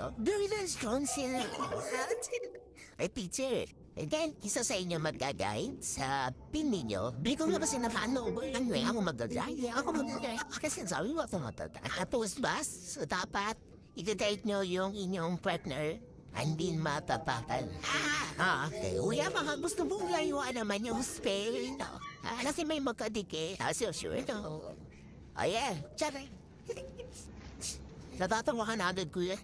no? Douglas Johnson. Ay, teacher. And then, isa sa inyo mag-guide sa pin ninyo. Di ko nga ba sinapano ba? Ano ako mag-guide? Ako mag-guide. Kasi sabi mo ito matata. Tapos bas, dapat i-date nyo yung inyong partner. Hindi matapakan. Okay. Uya, mga gusto mong layuan naman yung spell, no? Kasi may magkadikit. So sure, no? Oh, yeah. Tsara. Natatawakan agad ko yan.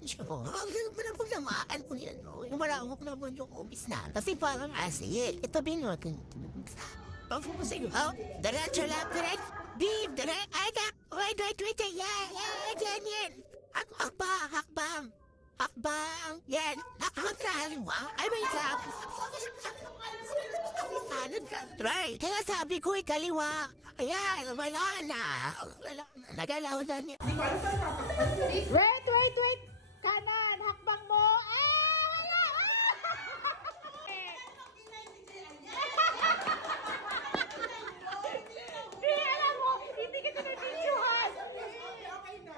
Malapag namaan ko yan. Yung malawak naman yung office na. Kasi parang, sige, ito binuhat. Pag-focus sa'yo, diretso lang, diretso. Beep, diretso. Ay, wait, yan. Hakbang. Yan. Hakbang. Ay, may sabi. Right. Kaya sabi ko, kaliwa. Ayan, wala na. Nagalaw na niya. Wait. Kanan, hakbang mo. Wala. Alam mo, hindi kita na-videohan. Okay na.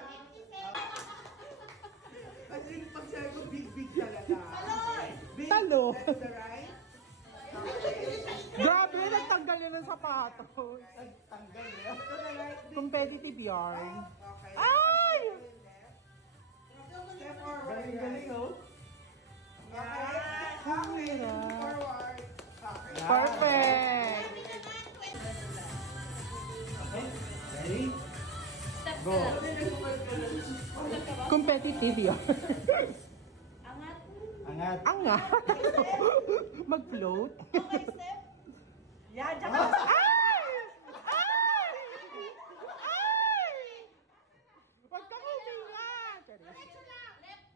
Kasi pag sabi ko, big talaga. Talo. That's the right. Grabe, nagtanggal yun ng sapatos. Tanggal niya. Competitive yarn. Okay. Ay! Step forward. Galing, oh. Okay. Forward. Okay. Perfect! Ready? Go. Competitive yarn. Angat. Angat. Mag-float. Okay, step. Yan, dyan ka. Ay! Huwag kang umingat. Diretso lang. Left.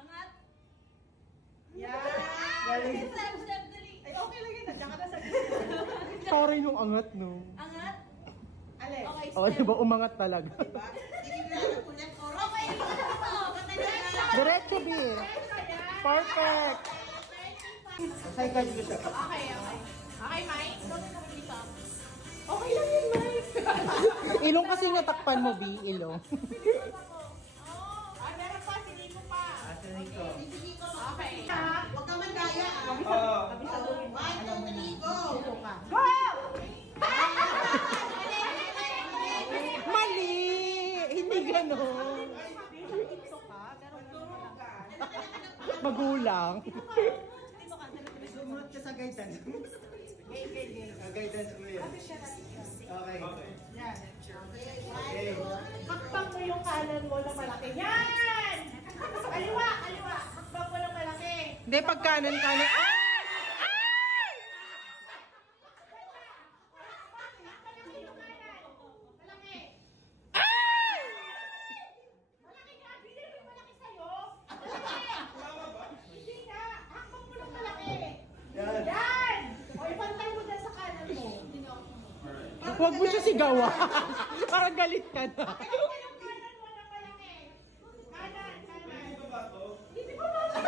Angat. Galing. Step, dali. Ay, okay lang yun. Nandiyan ka na sa gilid. Sorry nung angat, no? Angat. Alin? Okay, step. O, diba umangat talaga? Diba? Tinignan ko left or right. Okay, diretso. Diretso, B. Perfect. Say guys ko siya. Okay. Okay, Mike. Okay lang yun, Mike. Ilong kasi natakpan mo, B. Ilong. Meron pa, siniko pa. Asan ko? Okay. Huwag ka mandaya. Oo. 1, 2, 3, go! Go! Mali! Hindi ganon. Magulang. Sumunod ka sa guidance. Guidance mo yan. Okay. Yan. Okay. Hakbang mo yung kanan mo na malaki. Yan! Kaliwa. Hakbang mo na malaki. Hindi, pag kanan-kanan. Ay! Malaki yung kanan. Malaki. Malaki nga. Hindi rin malaki sa'yo. Hindi nga. Hakbang mo na malaki. Yan! O, ipantay mo dyan sa kanan mo. Huwag mo siya sigawan. Parang galit ka na. Pakita yung kanan mo na malaki. Kanan. Hindi ba ba ito? Hindi ba ba ito?